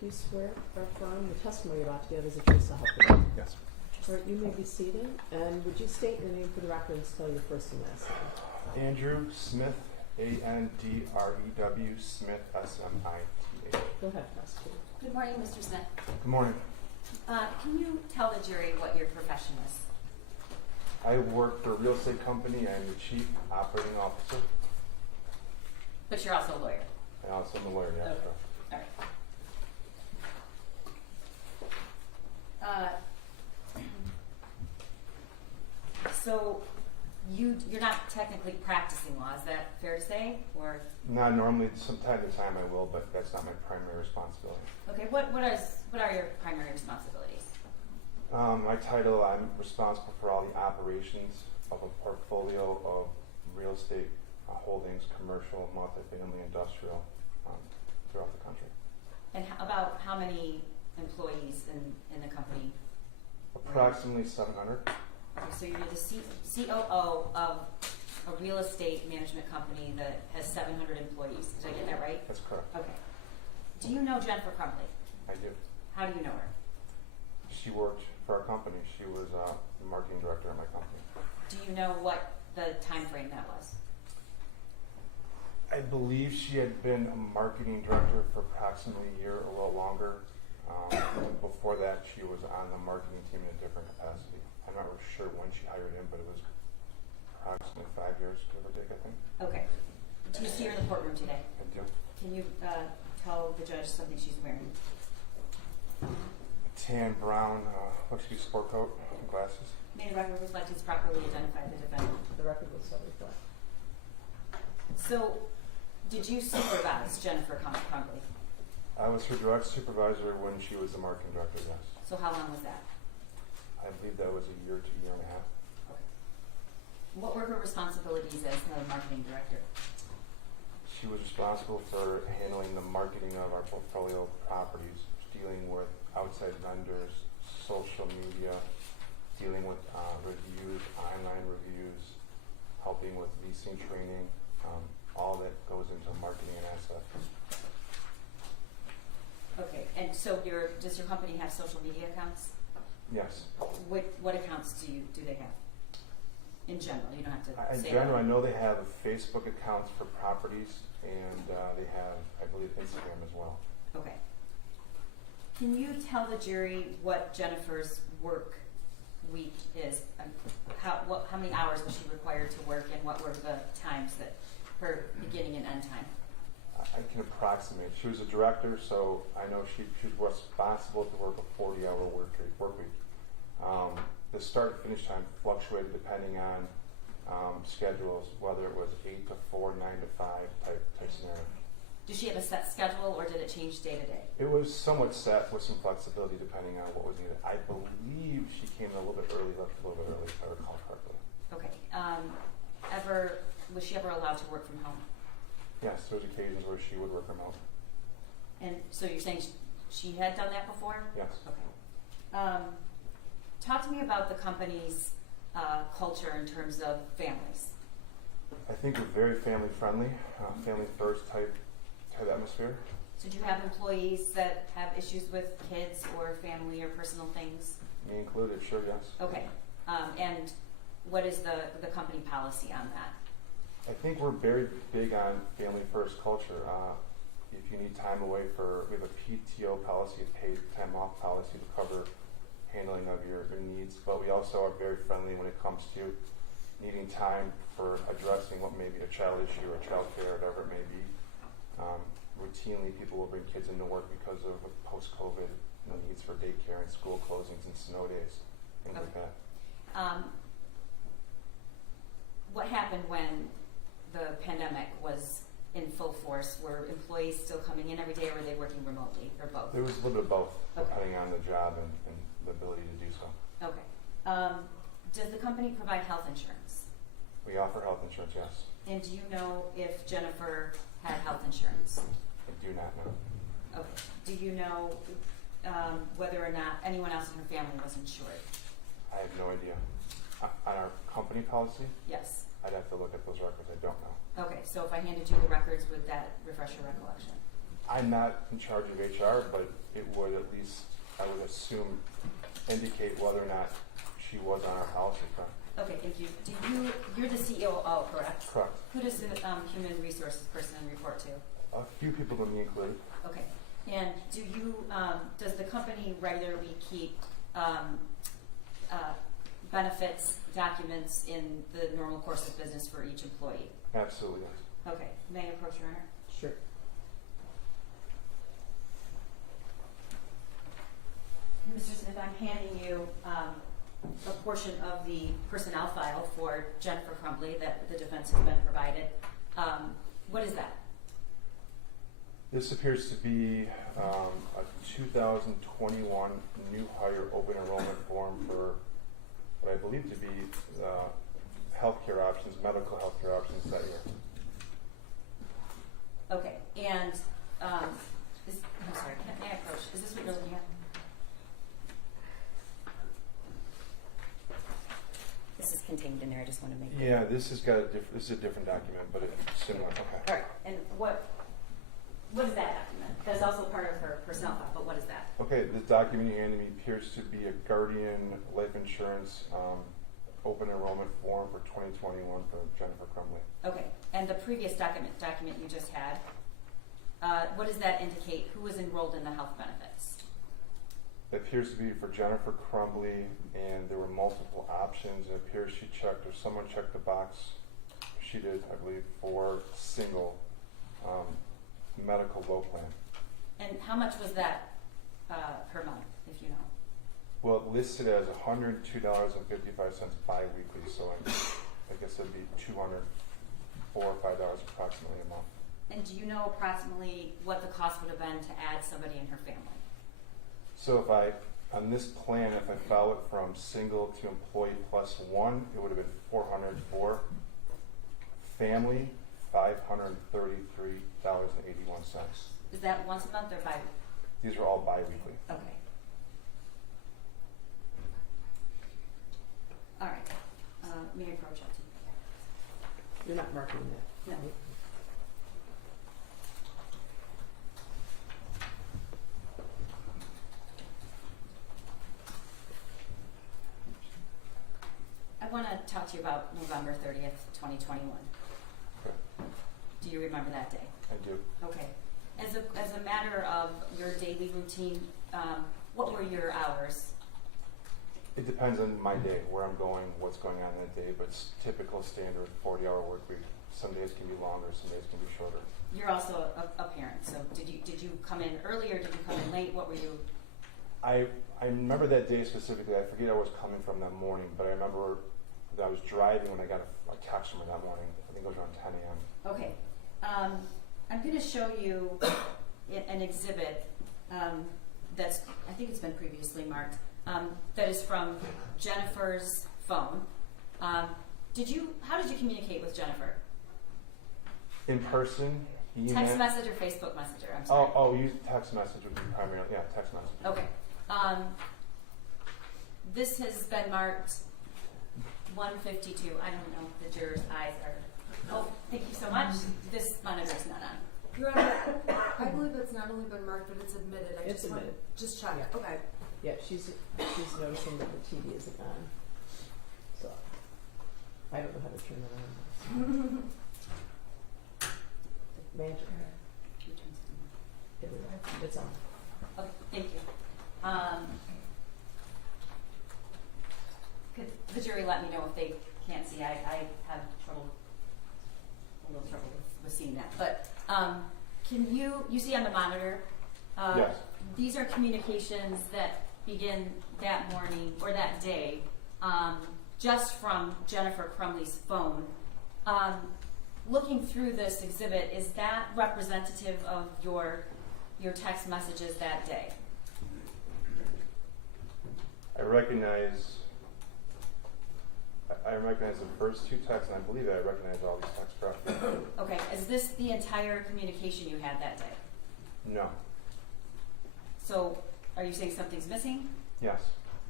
Do you swear or affirm the testimony you're about to give is the truth, so help you God? Yes. All right, you may be seated, and would you state your name for the record and spell your first and last name? Andrew Smith, Andrew Smith, Smith. Go ahead, prosecutor. Good morning, Mr. Smith. Good morning. Can you tell the jury what your profession is? I work for a real estate company. I'm the chief operating officer. But you're also a lawyer. I also am a lawyer. Yeah. Okay. All right. So you're not technically practicing law, is that fair to say? Or Not normally. From time to time I will, but that's not my primary responsibility. okay, what are your primary responsibilities? My title, I'm responsible for all the operations of a portfolio of real estate holdings, commercial, multifamily, industrial, throughout the country. And about how many employees in the company? Approximately 700. Okay, so you're the COO of a real estate management company that has 700 employees. Did I get that right? That's correct. Okay. Do you know Jennifer Crumbley? I do. How do you know her? She worked for our company. She was the marketing director at my company. Do you know what the time frame that was? I believe she had been a marketing director for approximately a year, a little longer. Before that, she was on the marketing team in a different capacity. I'm not really sure when she hired him, but it was approximately 5 years, give or take, I think. Okay. Do you see her in the courtroom today? I do. Can you tell the judge something she's wearing? Tan, brown, luxury sport coat, and glasses. May the record reflect he's properly identified the defendant. The record will so reflect. So, did you supervise Jennifer Crumbley? I was her direct supervisor when she was the marketing director, yes. So how long was that? I believe that was a year to year and a half. What were her responsibilities as the marketing director? She was responsible for handling the marketing of our portfolio of properties, dealing with outside vendors, social media, dealing with reviews, online reviews, helping with leasing training, all that goes into marketing and asset. Okay, and so does your company have social media accounts? Yes. What accounts do they have? In general, you don't have to In say general, that. I know they have Facebook accounts for properties, and they have, I believe, Instagram as well. Okay. Can you tell the jury what Jennifer's work week is? How many hours was she required to work, and what were the times that her beginning and end time? I can approximate. She was a director, so I know she was responsible to work a 40-hour work week. The start and finish time fluctuated depending on schedules, whether it was 8 to 4, 9 to 5 type scenario. Did she have a set schedule, or did it change day to day? It was somewhat set with some flexibility depending on what was needed. I believe she came in a little bit early, left a little bit early, if I recall correctly. Okay. Was she ever allowed to work from home? Yes, there was occasions where she would work remote. And so you're saying she had done that before? Yes. Okay. Talk to me about the company's culture in terms of families. I think we're very family friendly, family first type atmosphere. So do you have employees that have issues with kids or family or personal things? Me included, sure, yes. Okay. And what is the company policy on that? I think we're very big on family first culture. If you need time away we have a PTO policy, a paid time off policy to cover handling of your needs, but we also are very friendly when it comes to needing time for addressing what may be a child issue or child care, whatever it may be. Routinely, people will bring kids into work because of post-COVID needs for daycare and school closings and snow days, things like that. What happened when the pandemic was in full force? Were employees still coming in every day, or were they working remotely, or both? There was a little bit of both, Okay. depending on the job and the ability to do so. Okay. Does the company provide health insurance? We offer health insurance, yes. And do you know if Jennifer had health insurance? I do not know. Okay. Do you know whether or not anyone else in her family was insured? I have no idea. On our company policy, Yes. I'd have to look at those records. I don't know. Okay, so if I handed you the records, would that refresh your recollection? I'm not in charge of HR, but it would at least, I would assume, indicate whether or not she was on our policy. Correct? Okay, thank you. You're the COO, correct? Correct. Who does the human resources person report to? A few people, but me included. Okay. And does the company regularly keep benefits documents in the normal course of business for each employee? Absolutely, yes. Okay. May I approach your Honor? Sure. Mr. Smith, I'm handing you a portion of the personnel file for Jennifer Crumbly that the defense has been provided. What is that? This appears to be a 2021 new hire open enrollment form for what I believe to be healthcare options, medical healthcare options that year. Okay, and I'm sorry, may I approach? Is this what you're looking at? This is contained in there. I just want to make Yeah, this has got this is a different document, but it's similar. Okay. All right, and what is that document? That's also part of her personnel file, but what is that? Okay, this document you handed me appears to be a Guardian life insurance open enrollment form for 2021 for Jennifer Crumbly. Okay, and the previous document you just had, what does that indicate? Who was enrolled in the health benefits? It appears to be for Jennifer Crumbly, and there were multiple options. It appears she checked, or someone checked the box. She did, I believe, for single medical low plan. And how much was that per month, if you know? Well, it listed as $102.55 biweekly, so I guess it'd be $204 or $5 approximately a month. And do you know approximately what the cost would have been to add somebody in her family? So on this plan, if I file it from single to employee plus one, it would have been $404. Family, $533.81. Is that once a month or bi-weekly? These are all biweekly. Okay. All right. May I approach that? You're not marking that. No. right? I want to talk to you about November 30th, 2021. Okay. Do you remember that day? I do. Okay. As a matter of your daily routine, what were your hours? It depends on my day, where I'm going, what's going on that day, but it's typical standard 40-hour work week. Some days can be longer, some days can be shorter. You're also a parent, so did you come in early or did you come in late? What were you? I remember that day specifically. I forget I was coming from that morning, but I remember that I was driving when I got a text from her that morning. I think it was around 10 a.m. Okay. I'm going to show you an exhibit that's, I think it's been previously marked, that is from Jennifer's phone. How did you communicate with Jennifer? In person, email. Text message or Facebook Messenger? I'm sorry. Oh, you text message would be primarily, yeah, text message. Okay. This has been marked 152. I don't know if the jurors' eyes are. Oh, thank you so much. This monitor's not on. Your Honor, I believe it's not only been marked, but it's admitted. It's admitted. Just check. Yeah. Okay. Yeah, she's noticing that the TV isn't on. So I don't know how to turn it on. Magic. It's on. Okay, thank you. Could the jury let me know if they can't see? I have a little trouble with seeing that. But can you see on the monitor? Yes. These are communications that begin that morning or that day, just from Jennifer Crumbly's phone. Looking through this exhibit, is that representative of your text messages that day? I recognize the first two texts, and I believe that I recognize all these texts correctly. Okay, is this the entire communication you had that day? No. So, are you saying something's missing? Yes.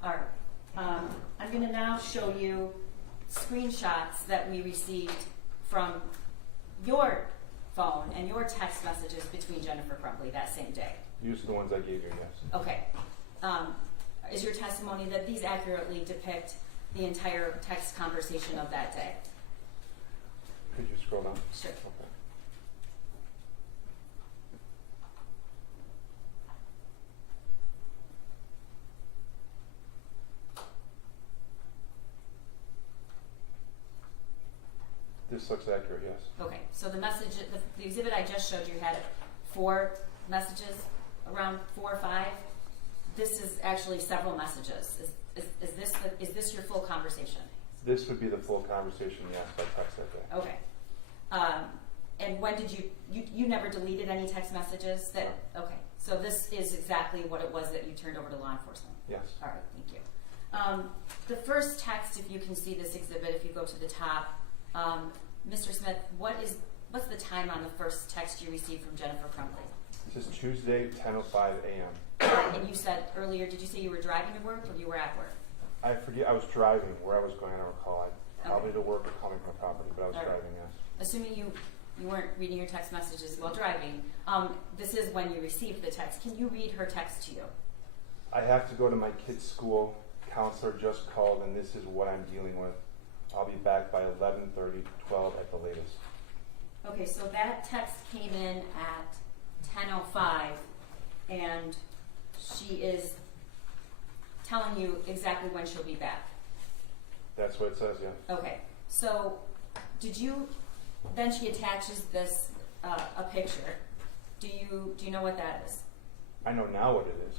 All right. I'm going to now show you screenshots that we received from your phone and your text messages between Jennifer Crumbley that same day? Use the ones I gave you, yes. Okay. Is your testimony that these accurately depict the entire text conversation of that day? Could you scroll down? Sure. Okay. This looks accurate, yes. Okay, so the message, the exhibit I just showed you had 4 messages, around 4 or 5. This is actually several messages. Is this your full conversation? This would be the full conversation, yes, by text that day. Okay. And when did you never deleted any text messages that, okay. So this is exactly what it was that you turned over to law enforcement? Yes. All right, thank you. The first text, if you can see this exhibit, if you go to the top, Mr. Smith, what's the time on the first text you received from Jennifer Crumbley? This is Tuesday, 10:05 a.m. And you said earlier, did you say you were driving to work or you were at work? I forget, I was driving. Where I was going, I don't recall. Probably to work or coming from a property, but I was All right. driving, yes. Assuming you weren't reading your text messages while driving, this is when you received the text. Can you read her text to you? I have to go to my kid's school. Counselor just called, and this is what I'm dealing with. I'll be back by 11:30, 12 at the latest. Okay, so that text came in at 10:05, and she is telling you exactly when she'll be back. That's what it says, yeah. Okay, so then she attaches this, a picture. Do you know what that is? I know now what it is.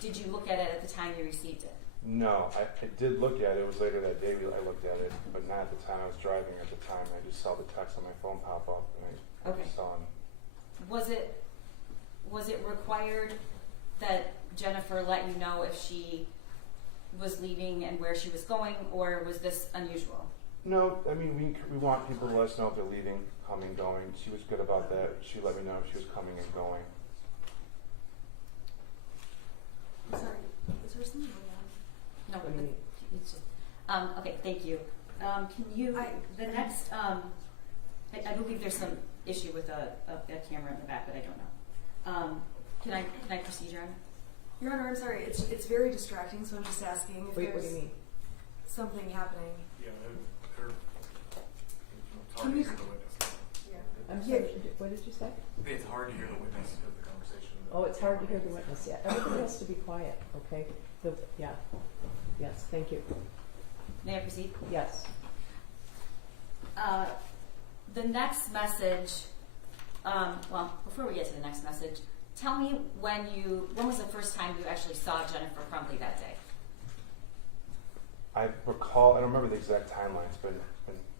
Did you look at it at the time you received it? No, I did look at it. It was later that day I looked at it, but not at the time. I was driving at the time. I just saw the text on my phone pop up, and I Okay. just saw him. Was it required that Jennifer let you know if she was leaving and where she was going, or was this unusual? No, I mean, we want people to let us know if they're leaving, coming, going. She was good about that. She let me know if she was coming and going. Sorry, is there something going on? No, What do you mean? it's just, okay, thank you. Can you, the next, I believe there's some issue with a camera in the back, but I don't know. Can I proceed, Your Honor? Your Honor, I'm sorry, it's very distracting, so I'm just asking if Wait, what do there's you mean? something happening. Yeah, it's Can hard to we- hear the witness. Yeah. I'm sorry, what did you say? It's hard to hear the witness of the conversation. Oh, it's hard to hear the witness, yeah. Everybody has to be quiet, okay? Yeah. Yes, thank you. May I proceed? Yes. The next message, well, before we get to the next message, tell me when was the first time you actually saw Jennifer Crumbley that day? I recall, I don't remember the exact timeline. It's been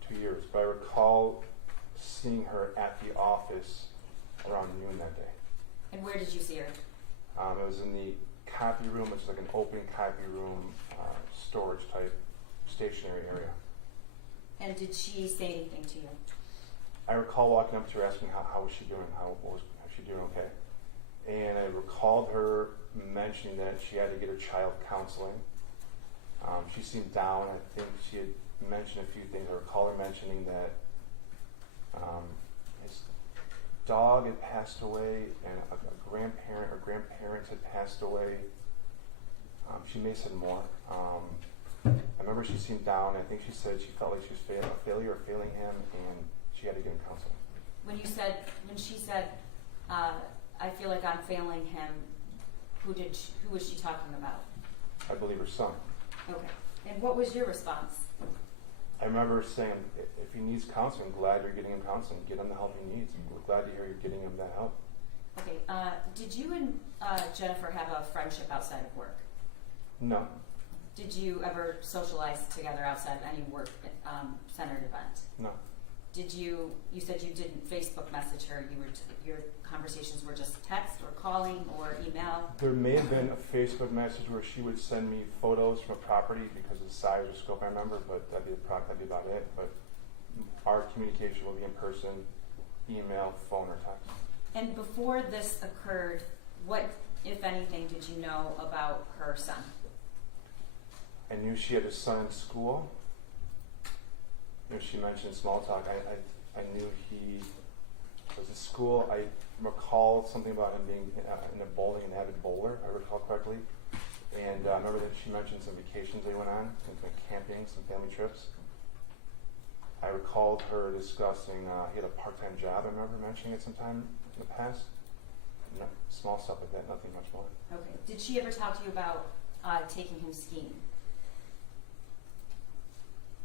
2 years, but I recall seeing her at the office around noon that day. And where did you see her? It was in the copy room, which is like an open copy room, storage type stationary area. And did she say anything to you? I recall walking up to her asking how was she doing, was she doing okay? And I recalled her mentioning that she had to get her child counseling. She seemed down. I think she had mentioned a few things. I recall her mentioning that his dog had passed away and a grandparent or grandparents had passed away. She may have said more. I remember she seemed down. I think she said she felt like she was a failure or failing him, and she had to get him counseling. When she said, I feel like I'm failing him, who was she talking about? I believe her son. Okay. And what was your response? I remember saying, if he needs counseling, I'm glad you're getting him counseling. Get him the help he needs. We're glad to hear you're getting him that help. Okay. Did you and Jennifer have a friendship outside of work? No. Did you ever socialize together outside of any work centered event? No. You said you didn't Facebook message her. Your conversations were just text or calling or email. There may have been a Facebook message where she would send me photos from a property because of the size or scope I remember, but that'd be about it. But our communication will be in person, email, phone, or text. And before this occurred, what, if anything, did you know about her son? I knew she had a son in school. She mentioned small talk. I knew he was a school. I recall something about him being in a bowling, an avid bowler, if I recall correctly. And I remember that she mentioned some vacations they went on, and some camping, some family trips. I recalled her discussing, he had a part-time job, I remember mentioning it sometime in the past. No, small stuff like that, nothing much more. Okay. Did she ever talk to you about taking him skiing?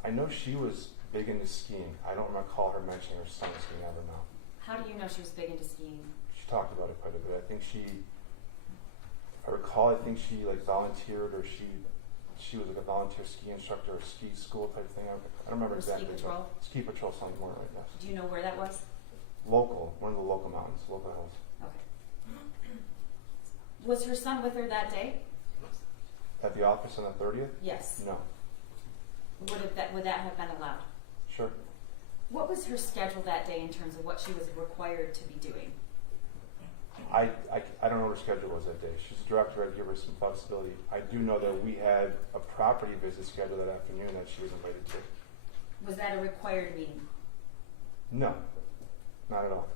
I know she was big into skiing. I don't recall her mentioning her son skiing ever now. How do you know she was big into skiing? She talked about it quite a bit. I think she, if I recall, I think she like volunteered, or she was like a volunteer ski instructor or ski school type thing. I don't remember Or exactly. ski patrol? Ski patrol sounds more right, yes. Do you know where that was? Local, one of the local mountains, local hills. Okay. Was her son with her that day? At the office on the 30th? Yes. No. Would that have been allowed? Sure. What was her schedule that day in terms of what she was required to be doing? I don't know what her schedule was that day. She's a director. I'd give her some flexibility. I do know that we had a property visit scheduled that afternoon that she was invited to. Was that a required meeting? No, not at all.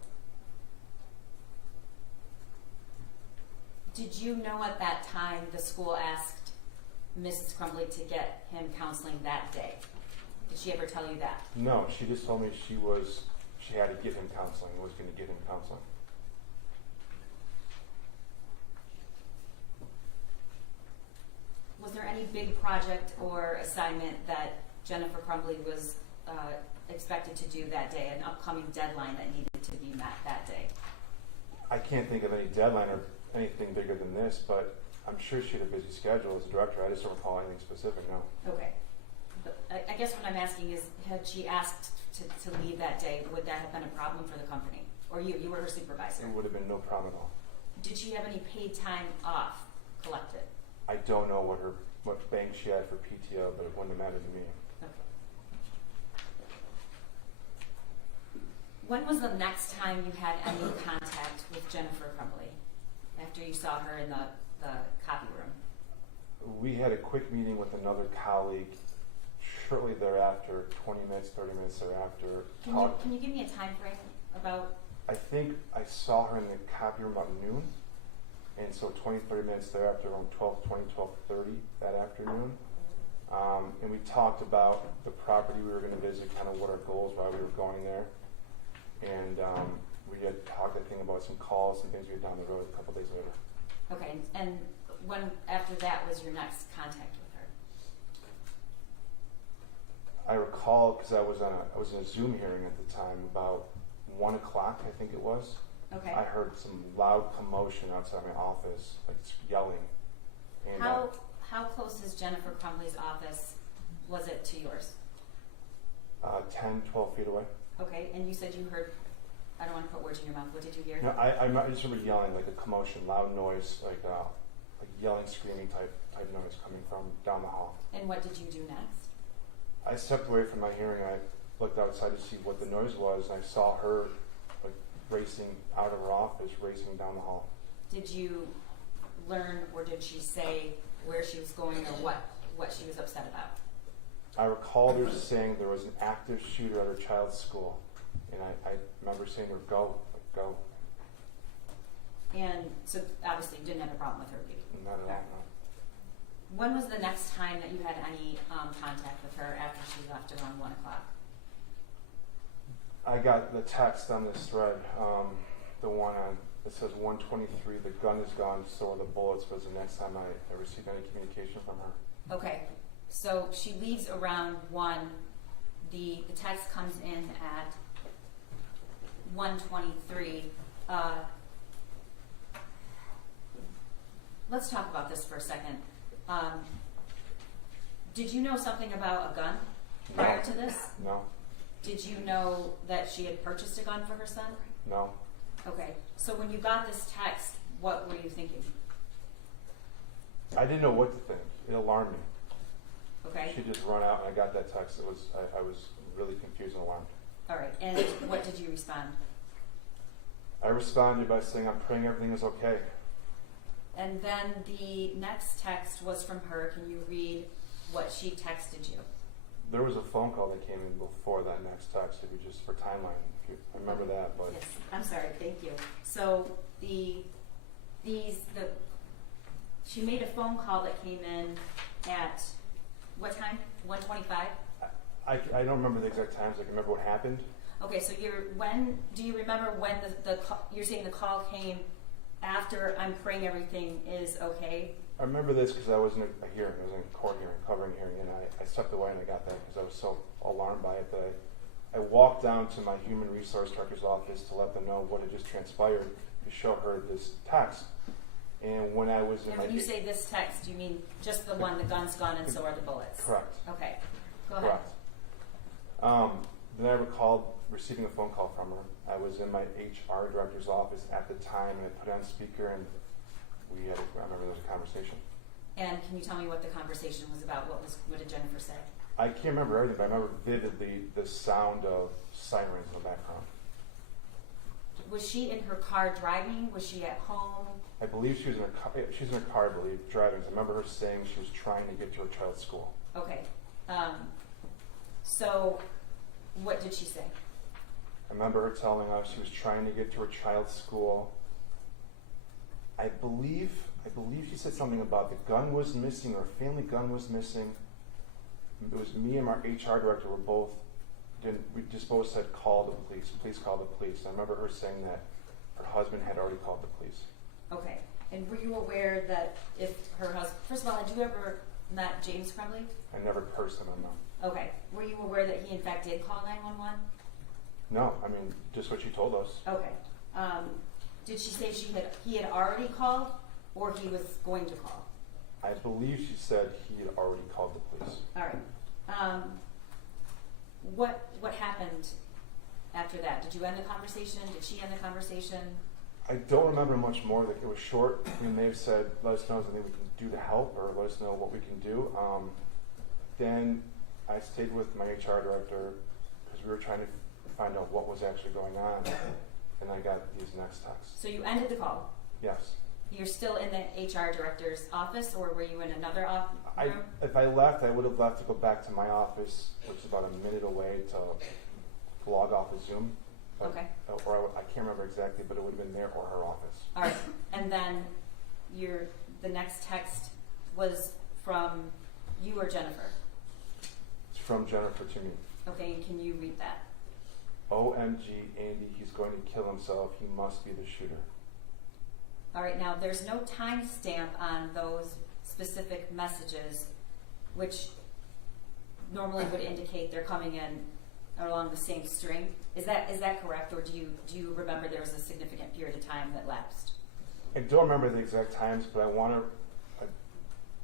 Did you know at that time the school asked Mrs. Crumbly to get him counseling that day? Did she ever tell you that? No, she just told me she had to give him counseling, was going to give him counseling. Was there any big project or assignment that Jennifer Crumbly was expected to do that day, an upcoming deadline that needed to be met that day? I can't think of any deadline or anything bigger than this, but I'm sure she had a busy schedule as a director. I just don't recall anything specific, no. Okay. But I guess what I'm asking is, had she asked to leave that day, would that have been a problem for the company? Or you were her supervisor? It would have been no problem at all. Did she have any paid time off collected? I don't know what bank she had for PTO, but it wouldn't have mattered to me. Okay. When was the next time you had any contact with Jennifer Crumbly after you saw her in the copy room? We had a quick meeting with another colleague shortly thereafter, 20 minutes, 30 minutes thereafter. Can you give me a time frame about? I think I saw her in the copy room about noon, and so 20, 30 minutes thereafter, around 12:20, 12:30 that afternoon. And we talked about the property we were going to visit, kind of what our goals, why we were going there. And we had talked, I think, about some calls and things we had down the road a couple days later. Okay, and when after that was your next contact with her? I recall, because I was in a Zoom hearing at the time, about 1 o'clock, I think it was. Okay. I heard some loud commotion outside my office, like yelling. And How close is Jennifer Crumbly's office, was it to yours? 10, 12 feet away. Okay, and you said you heard, I don't want to put words in your mouth, what did you hear? No, I just remember yelling, like a commotion, loud noise, like yelling, screaming type noise coming from down the hall. And what did you do next? I stepped away from my hearing. I looked outside to see what the noise was, and I saw her like racing out of her office, racing down the hall. Did you learn, or did she say where she was going or what she was upset about? I recall her saying there was an active shooter at her child's school, and I remember saying to her, "Go, go." And so obviously you didn't have a problem with her leaving. Not at all. No. When was the next time that you had any contact with her after she left around 1 o'clock? I got the text on this thread, the one on it says 1:23. The gun is gone, so are the bullets. Was the next time I received any communication from her. Okay, so she leaves around 1. The text comes in at 1:23. Let's talk about this for a second. Did you know something about a gun prior to this? No, Did you know that she had purchased a gun for her son? no. Okay, so when you got this text, what were you thinking? I didn't know what to think. It alarmed me. Okay, She just run out, and I got that text. It was I was really confused and alarmed. all right, and what did you respond? I responded by saying, "I'm praying everything is okay." And then the next text was from her. Can you read what she texted you? There was a phone call that came in before that next text, if you just, for timeline, if you, I remember that, but. Yes, I'm sorry, thank you. So she made a phone call that came in at what time? 1:25? I don't remember the exact times, I can remember what happened. Okay, so do you remember when you're saying the call came after I'm praying everything is okay? I remember this because I was in a hearing, I was in a court hearing, covering hearing, and I stepped away and I got that because I was so alarmed by it that I walked down to my human resource director's office to let them know what had just transpired, to show her this text. And when I was in And when you say this text, you mean just the one, the gun's gone and so are the bullets? Correct. Okay, go ahead. Correct. Then I recalled receiving a phone call from her. I was in my HR director's office at the time, and I put it on speaker, and I remember there was a conversation. And can you tell me what the conversation was about? What did Jennifer say? I can't remember everything, but I remember vividly the sound of sirens in the background. Was she in her car driving? Was she at home? I believe she was in her car. She's in her car, I believe, driving. I remember her saying she was trying to get to her child's school. Okay. So what did she say? I remember her telling us she was trying to get to her child's school. I believe she said something about the gun was missing, or family gun was missing. It was me and our HR director we just both said call the police, please call the police. I remember her saying that her husband had already called the police. Okay. And were you aware that if her husband, first of all, had you ever met James Crumley? I never personally know. Okay. Were you aware that he in fact did call 911? No, I mean, just what she told us. Okay. Did she say he had already called, or he was going to call? I believe she said he had already called the police. All right. What happened after that? Did you end the conversation? Did she end the conversation? I don't remember much more. It was short. We may have said, let us know if there's anything we can do to help, or let us know what we can do. Then I stayed with my HR director because we were trying to find out what was actually going on, and I got these next texts. So you ended the call. Yes. You're still in the HR director's office, or were you in another room? If I left, I would have left to go back to my office, which is about a minute away, to log off of Zoom. Okay. Or I can't remember exactly, but it would have been there or her office. All right. And then the next text was from you or Jennifer? It's from Jennifer to me. Okay, and can you read that? OMG, Andy, he's going to kill himself. He must be the shooter. All right, now there's no timestamp on those specific messages, which normally would indicate they're coming in along the same string. Is that correct, or do you remember there was a significant period of time that lapsed? I don't remember the exact times, but I want to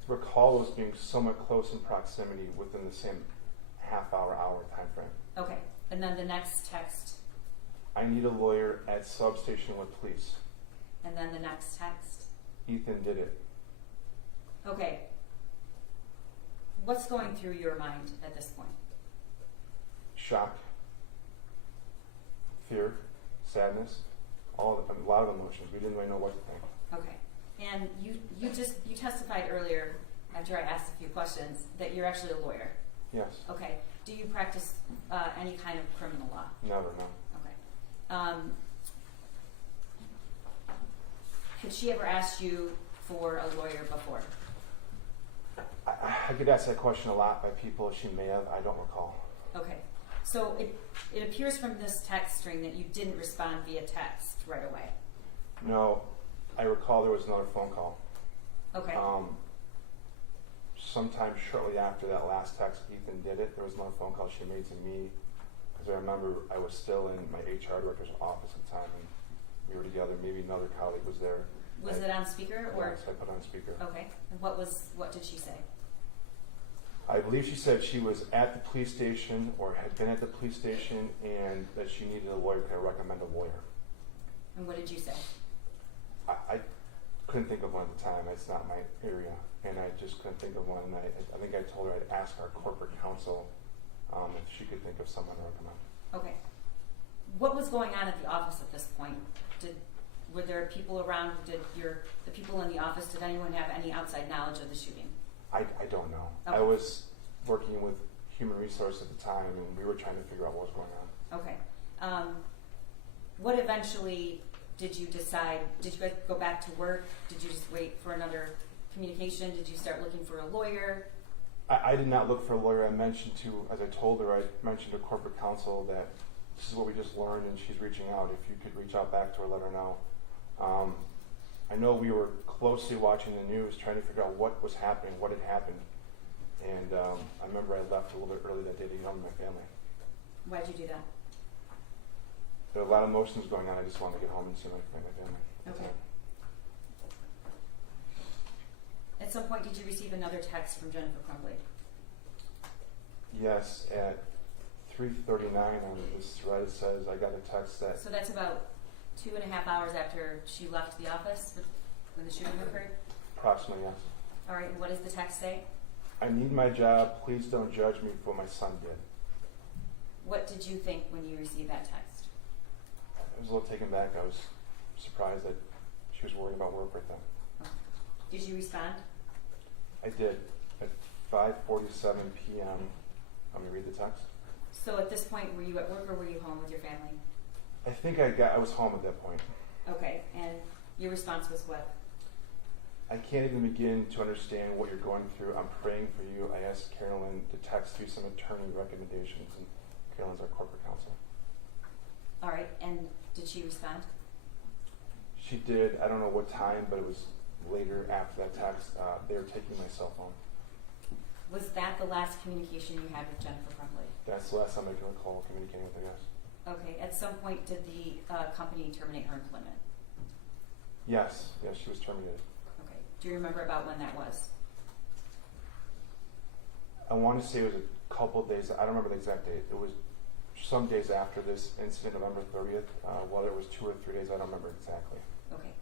recall those being somewhat close in proximity within the same hour time frame. Okay, and then the next text, I need a lawyer at substation with police. and then the next text. Ethan did it. Okay. What's going through your mind at this point? Shock, fear, sadness, a lot of emotions. We didn't really know what to think. Okay. And you testified earlier, after I asked a few questions, that you're actually a lawyer. Yes. Okay. Do you practice any kind of criminal law? Never, no. Okay. Had she ever asked you for a lawyer before? I get asked that question a lot by people. She may have. I don't recall. Okay. So it appears from this text string that you didn't respond via text right away. No, I recall there was another phone call. Okay. Sometime shortly after that last text, Ethan did it. There was another phone call she made to me, because I remember I was still in my HR director's office at the time, and we were together. Maybe another colleague was there. Was it on speaker or? Yes, I put it on speaker. Okay. And what did she say? I believe she said she was at the police station or had been at the police station, and that she needed a lawyer. Could I recommend a lawyer? And what did you say? I couldn't think of one at the time. It's not my area, and I just couldn't think of one. And I think I told her I'd ask our corporate counsel if she could think of someone to recommend. Okay. What was going on at the office at this point? Were there people around? The people in the office, did anyone have any outside knowledge of the shooting? I don't know. Okay. I was working with human resource at the time, and we were trying to figure out what was going on. Okay. What eventually did you decide? Did you guys go back to work? Did you just wait for another communication? Did you start looking for a lawyer? I did not look for a lawyer. As I told her, I mentioned to corporate counsel that this is what we just learned, and she's reaching out. If you could reach out back to her, let her know. I know we were closely watching the news, trying to figure out what was happening, what had happened. And I remember I left a little bit early that day to get home to my family. Why'd you do that? There were a lot of emotions going on. I just wanted to get home and see my family. Okay. At some point, did you receive another text from Jennifer Crumbly? Yes, at 3:39 on this thread it says I got a text that So that's about 2.5 hours after she left the office when the shooting occurred? approximately, yes. All right, and what does the text say? I need my job. Please don't judge me for what my son did. What did you think when you received that text? I was a little taken back. I was surprised that she was worried about work right then. Did you respond? I did. At 5:47 p.m. Let me read the text. So at this point, were you at work or were you home with your family? I think I was home at that point. Okay, and your response was what? I can't even begin to understand what you're going through. I'm praying for you. I asked Carolyn to text you some attorney recommendations, and Carolyn's our corporate counsel. All right, and did she respond? She did. I don't know what time, but it was later after that text. They were taking my cell phone. Was that the last communication you had with Jennifer Crumbly? That's the last time I can recall communicating with her, yes. Okay, at some point did the company terminate her employment? Yes, she was terminated. Okay, do you remember about when that was? I want to say it was a couple of days. I don't remember the exact date. It was some days after this incident, November 30th. Whether it was 2 or 3 days, I don't remember exactly. Okay.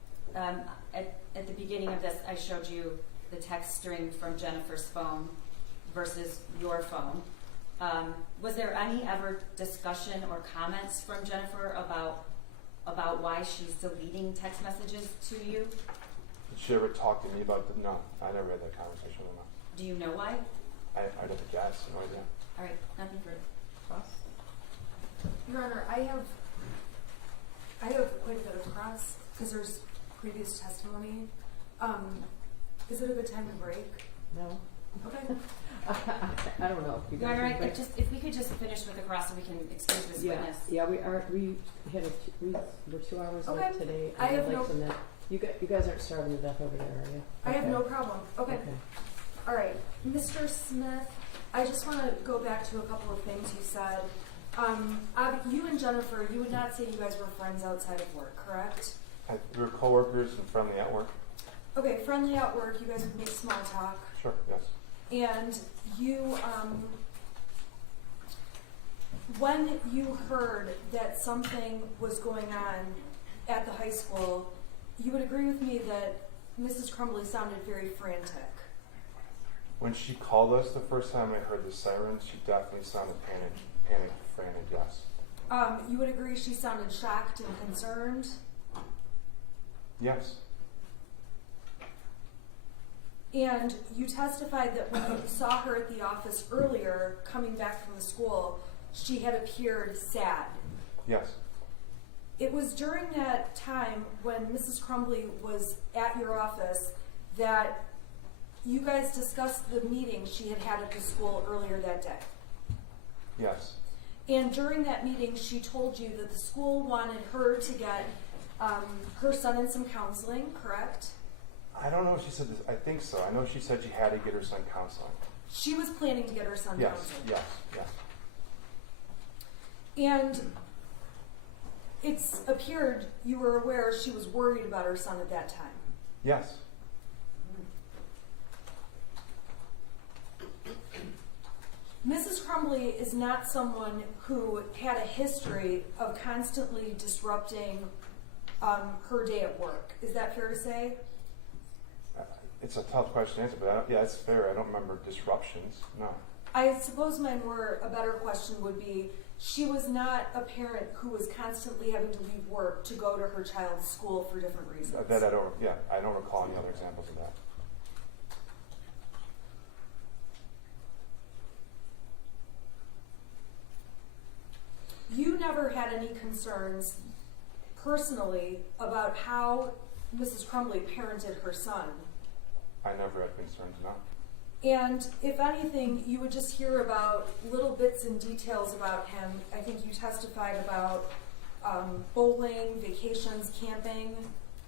At the beginning of this, I showed you the text string from Jennifer's phone versus your phone. Was there any ever discussion or comments from Jennifer about why she's deleting text messages to you? Did she ever talk to me about it? No, I never had that conversation with her. Do you know why? I'd have to guess. No idea. All right, nothing further. Cross? Your Honor, I have quite a bit of cross because there's previous testimony. Is it a good time to break? No. Okay. I don't know. If you Your guys Honor, would like- if we could just finish with the cross so we can excuse this witness. Yeah, we were 2 hours Okay. late today. I have would like no- to admit, you guys aren't starving to death over there, are you? I have Okay. no problem. Okay. All right. Mr. Smith, I just want to go back to a couple of things you said. You and Jennifer, you would not say you guys were friends outside of work, correct? We were coworkers and friendly at work. Okay, friendly at work, you guys would make small talk. Sure, yes. And you, when you heard that something was going on at the high school, you would agree with me that Mrs. Crumbly sounded very frantic. When she called us the first time I heard the sirens, she definitely sounded panicked, frantic, yes. You would agree she sounded shocked and concerned? Yes. And you testified that when you saw her at the office earlier, coming back from the school, she had appeared sad. Yes. It was during that time when Mrs. Crumbly was at your office that you guys discussed the meeting she had had at the school earlier that day. Yes. And during that meeting, she told you that the school wanted her to get her son in some counseling, correct? I don't know if she said this. I think so. I know she said she had to get her son counseling. She was planning to get her son Yes, counseling. yes. And it's appeared you were aware she was worried about her son at that time. Yes. Mrs. Crumbly is not someone who had a history of constantly disrupting her day at work. Is that fair to say? It's a tough question to answer, but yeah, it's fair. I don't remember disruptions. No. I suppose a better question would be, she was not a parent who was constantly having to leave work to go to her child's school for different reasons. That I don't. Yeah, I don't recall any other examples of that. had any concerns personally about how Mrs. Crumbly parented her son. I never had concerns, no. And if anything, you would just hear about little bits and details about him. I think you testified about bowling, vacations, camping.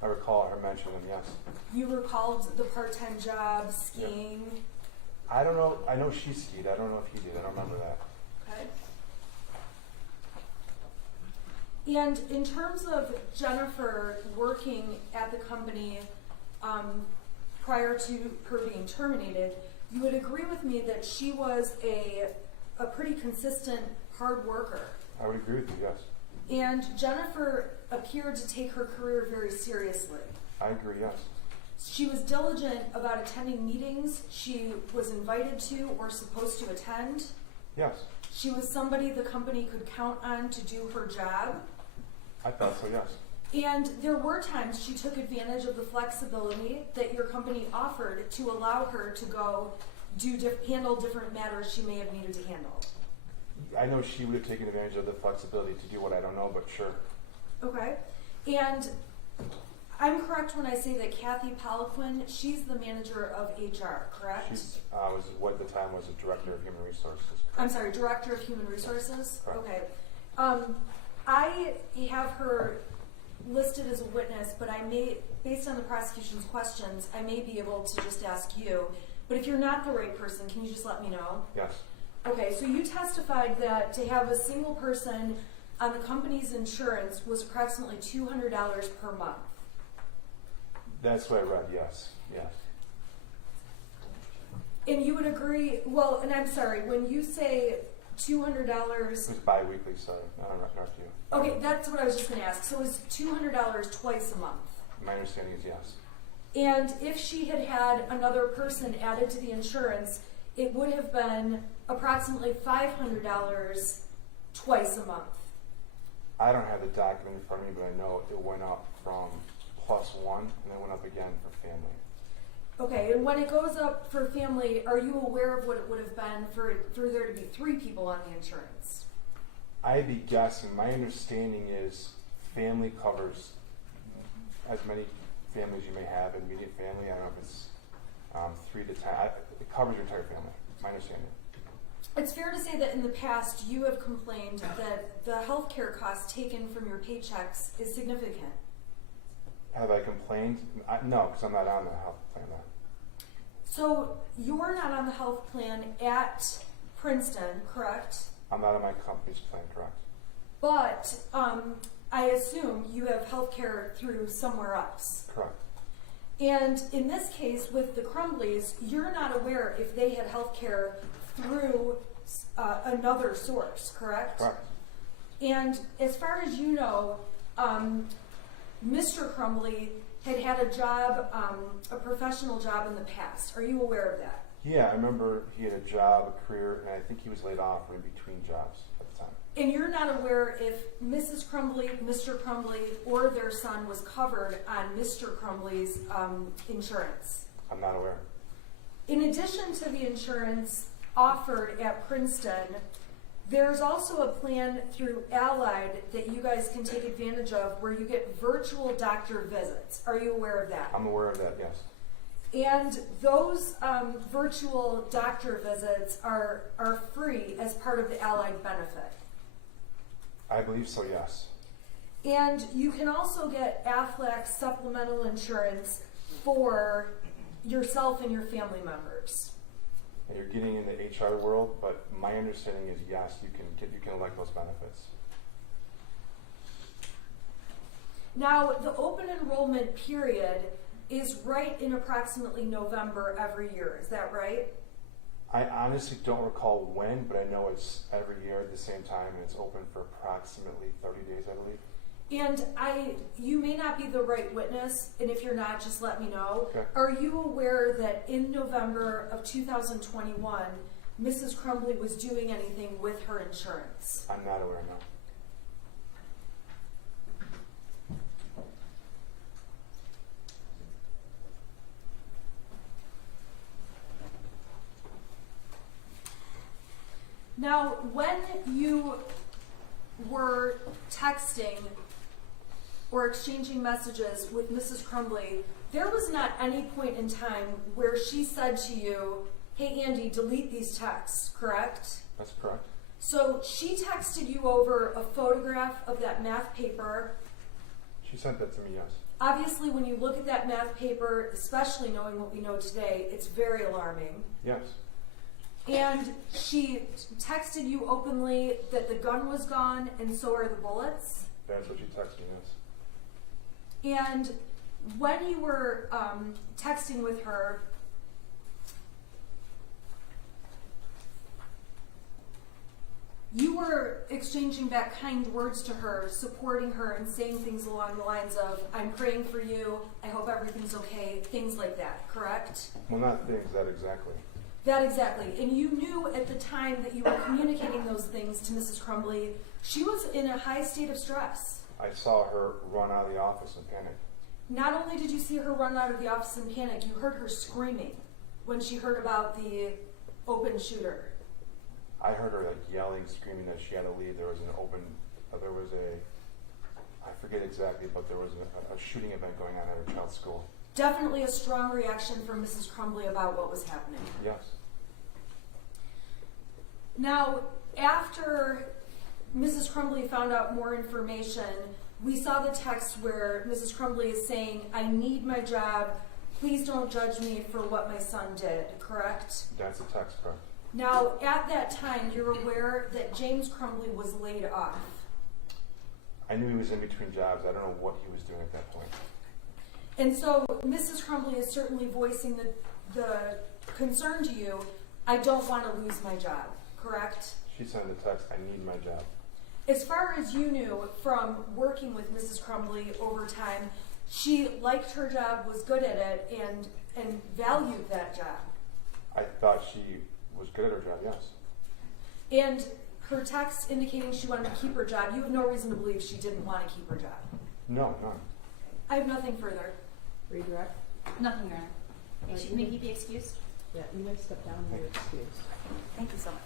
I recall her mentioning them, yes. You recalled the part-time job, skiing. I don't know. I know she skied. I don't know if he did. I don't remember that. Okay. And in terms of Jennifer working at the company prior to her being terminated, you would agree with me that she was a pretty consistent hard worker. I would agree with you, yes. And Jennifer appeared to take her career very seriously. I agree, yes. She was diligent about attending meetings she was invited to or supposed to attend. Yes. She was somebody the company could count on to do her job. I thought so, yes. And there were times she took advantage of the flexibility that your company offered to allow her to go handle different matters she may have needed to handle. I know she would have taken advantage of the flexibility to do what I don't know, but sure. Okay. And I'm correct when I say that Kathy Poliquin, she's the manager of HR, correct? She's was what at the time was the director of human resources. I'm sorry, director of human resources? Correct. Okay. I have her listed as a witness, but I may, based on the prosecution's questions, I may be able to just ask you. But if you're not the right person, can you just let me know? Yes. Okay, so you testified that to have a single person on the company's insurance was approximately $200 per month. That's what I read, yes. Yes. And you would agree, well, and I'm sorry, when you say $200... It was bi-weekly, so not to you. Okay, that's what I was just going to ask. So it was $200 twice a month. My understanding is yes. And if she had had another person added to the insurance, it would have been approximately $500 twice a month. I don't have the document in front of me, but I know it went up from +1 and then went up again for family. Okay, and when it goes up for family, are you aware of what it would have been for there to be 3 people on the insurance? I'd be guessing. My understanding is family covers as many families you may have, immediate family. I don't know if it's 3 to 10. It covers your entire family, my understanding. It's fair to say that in the past you have complained that the health care costs taken from your paychecks is significant. Have I complained? No, because I'm not on the health plan now. So you're not on the health plan at Princeton, correct? I'm not on my company's plan, correct? But I assume you have health care through somewhere else. Correct. And in this case, with the Crumbleys, you're not aware if they had health care through another source, correct? Correct. And as far as you know, Mr. Crumbly had a job, a professional job in the past. Are you aware of that? Yeah, I remember he had a job, a career, and I think he was laid off or in between jobs at the time. And you're not aware if Mrs. Crumbly, Mr. Crumbly, or their son was covered on Mr. Crumbly's insurance? I'm not aware. In addition to the insurance offered at Princeton, there's also a plan through Allied that you guys can take advantage of where you get virtual doctor visits. Are you aware of that? I'm aware of that, yes. And those virtual doctor visits are free as part of the Allied benefit. I believe so, yes. And you can also get Aflac supplemental insurance for yourself and your family members. And you're getting in the HR world, but my understanding is yes, you can elect those benefits. Now, the open enrollment period is right in approximately November every year. Is that right? I honestly don't recall when, but I know it's every year at the same time, and it's open for approximately 30 days, I believe. And you may not be the right witness, and if you're not, just let me know. Okay. Are you aware that in November of 2021, Mrs. Crumbly was doing anything with her insurance? I'm not aware now. Now, when you were texting or exchanging messages with Mrs. Crumbly, there was not any point in time where she said to you, hey Andy, delete these texts, correct? That's correct. So she texted you over a photograph of that math paper. She sent that to me, yes. Obviously, when you look at that math paper, especially knowing what we know today, it's very alarming. Yes. And she texted you openly that the gun was gone and so are the bullets. That's what she texted me, yes. And when you were texting with her, you were exchanging back kind words to her, supporting her and saying things along the lines of, I'm praying for you, I hope everything's okay, things like that, correct? Well, not things, that exactly. That exactly. And you knew at the time that you were communicating those things to Mrs. Crumbly, she was in a high state of stress. I saw her run out of the office in panic. Not only did you see her run out of the office in panic, you heard her screaming when she heard about the open shooter. I heard her like yelling, screaming that she had to leave. There was I forget exactly, but there was a shooting event going on at her child's school. Definitely a strong reaction from Mrs. Crumbly about what was happening. Yes. Now, after Mrs. Crumbly found out more information, we saw the text where Mrs. Crumbly is saying, I need my job, please don't judge me for what my son did, correct? That's a text, correct? Now, at that time, you're aware that James Crumbly was laid off. I knew he was in between jobs. I don't know what he was doing at that point. And so Mrs. Crumbly is certainly voicing the concern to you, I don't want to lose my job, correct? She sent the text, I need my job. As far as you knew from working with Mrs. Crumbly over time, she liked her job, was good at it, and valued that job. I thought she was good at her job, yes. And her text indicating she wanted to keep her job, you have no reason to believe she didn't want to keep her job. No, none. I have nothing further. Redirect? Nothing, Your Honor. Right, May he be excused? Yeah, you may step down and you're excused. Thank you so much.